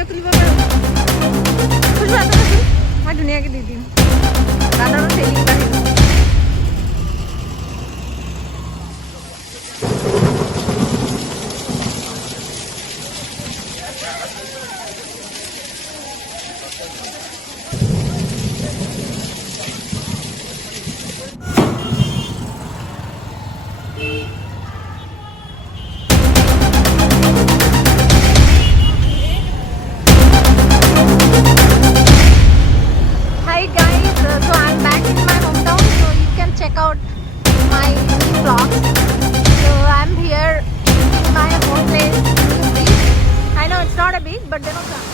ভিডিঅ' তুলিব পাৰোঁ। খোজোৱা আছোঁ, মই ধুনীয়াকৈ দি দিম। দাদাৰো চেলিং বাঢ়িব। Hi guys, so I'm back in my hometown, so you can check out my new vlogs. So I'm here in my home place, New Beach. I know it's not a beach, but they don't come.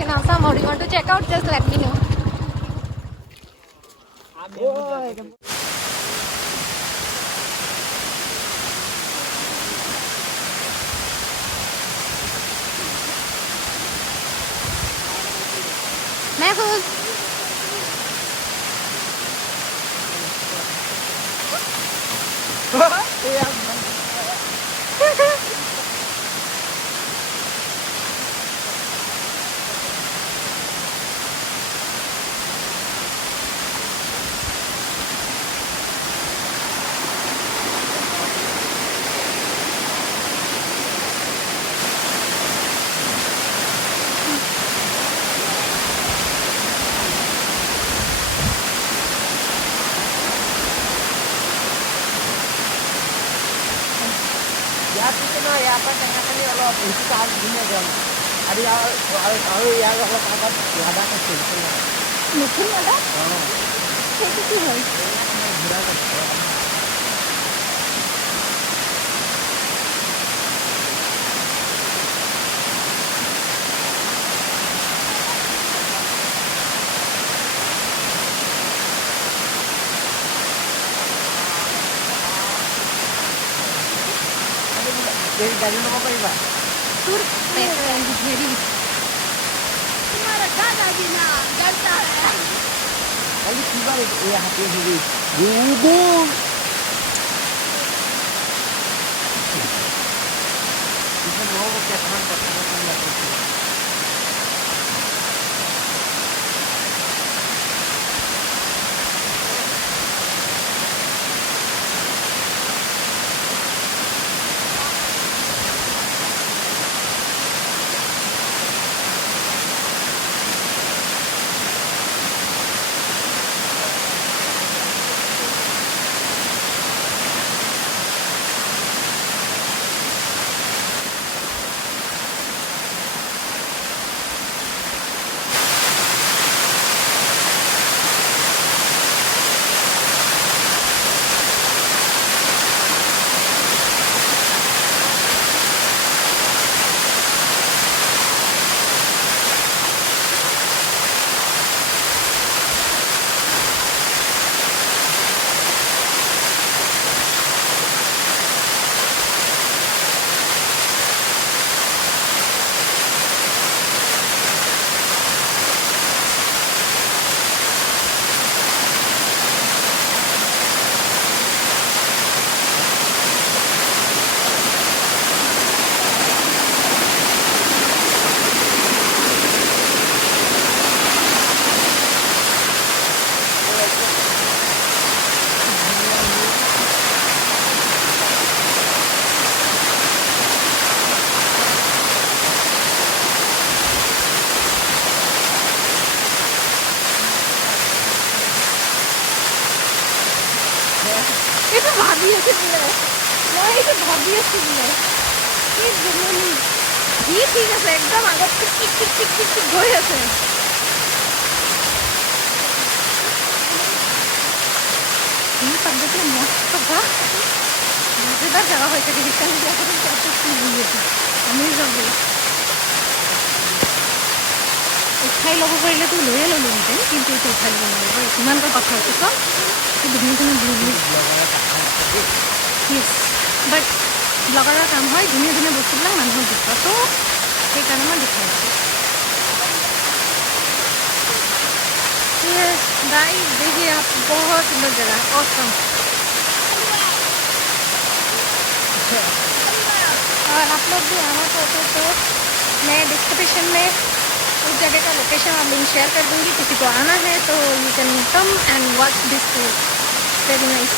in Assam or you want to check out, just let me know. Mehfooz. নতুন এটা সেইটো কি হয় गाड़ी number पाइबा তোর হেৰি तुम्हारा दादा भी ना डरता है खाली किबा ए हाथे हेरी गुगु इसे लोग क्या खान पसंद करते हैं এটা ভাবি আছে বলে না এটা ভাবি আছে বলে কি জমনি জি ঠিক আছে একদম আগত tick tick tick tick tick tick গৈ আছে এই পদ্ধতি মস্ত বা মজাদার জায়গা হয়েছে কি বিশাল জায়গা কিন্তু এত কি বুঝেছি আমি যাব উঠাই ল'ব পাৰিলেতো লৈয়ে ল'লোহেঁতেন কিন্তু এইটো উঠাই ল'ব নোৱাৰিব কিমানকৈ কথা আছে চব ধুনীয়া ধুনীয়া বাট ব্লগাৰৰ কাম হয় ধুনীয়া ধুনীয়া বস্তুবিলাক মানুহক দেখুৱা তো সেইকাৰণে মই দেখাই আছোঁ गाइस देखिए आप बहुत सुंदर जगह है ऑसम और आप लोग भी आना चाहते तो मैं डिस्क्रिप्शन में उस जगह का लोकेशन आप लिंक शेयर कर दूँगी किसी को आना है तो you can come and watch this place very nice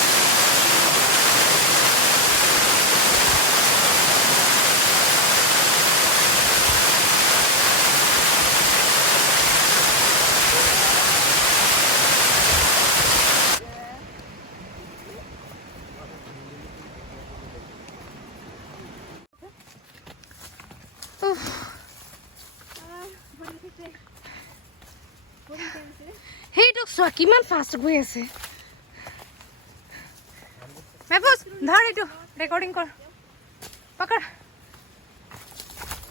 সেইটো চোৱা কিমান ফাষ্ট গৈ আছে মেহফুজ ধৰ এইটো ৰেকৰ্ডিং কৰ পকৰ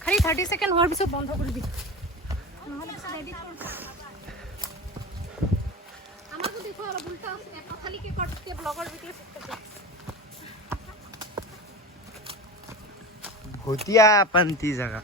খালি 30 সেকেন্ড হোৱাৰ পিছত বন্ধ কৰিবি নহ'লে পিছত edit কৰোঁ। আমাকো দেখুৱা অলপ উল্টা আছে পথালিকে কৰতে ব্লগৰ ভিডিঅ' भूतिया पंथी जगह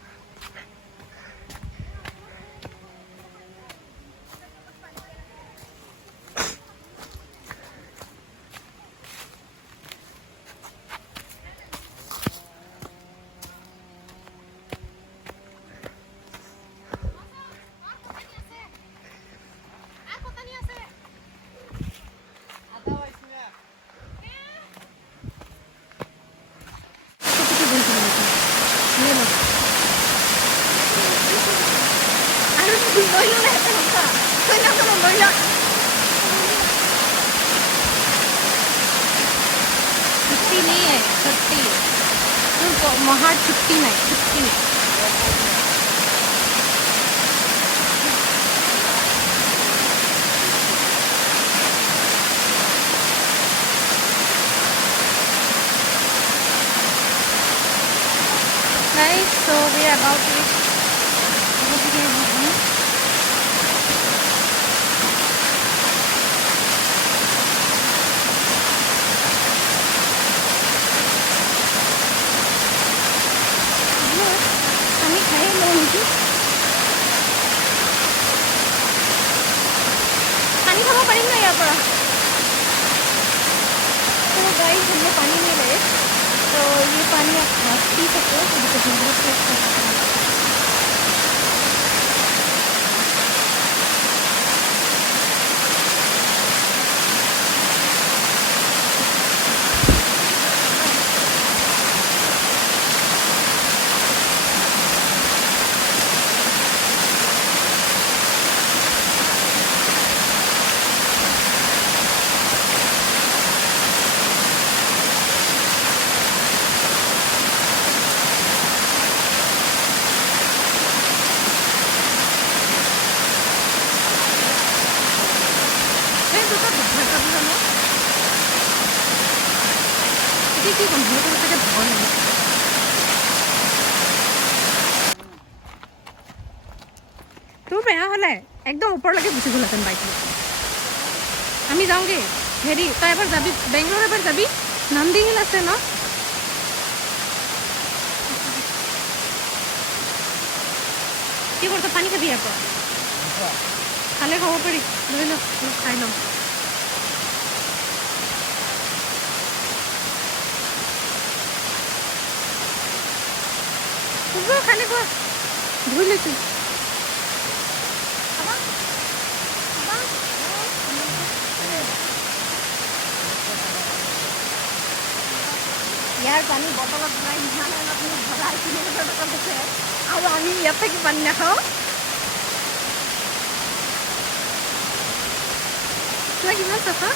छुट्टी नहीं है छुट्टी महार छुट्टी नहीं छुट्टी Guys, so we are about to reach আমি খাই লো নেকি पानी खाना पानी ना यहाँ पर तो गाइस हमने पानी नहीं लाए तो ये पानी आप पी सकते हो तो बिकॉज मैं बहुत टेस्ट कर सकता हूँ কি কম ভয় করতে ভয় লাগে তোৰ বেয়া হ'লে একদম ওপৰলৈকে গুচি গ'লহেঁতেন বাইক আমি যাওঁগে হেৰি তই এবাৰ যাবি বেংগলোৰ এবাৰ যাবি নন্দী হিল আছে ন কি করছ পানী খাবি আকৌ খালে খাব পাৰি লৈ ল খাই ল'ম খালে খোৱা ধুই লৈছোঁ ইয়াৰ পানী বটলত ভৰাই ইমান আপুনি ভৰাই 3,000 টকা দিছে আৰু আমি ইয়াত থাকি পানী নাখাওঁ কিমান চাফা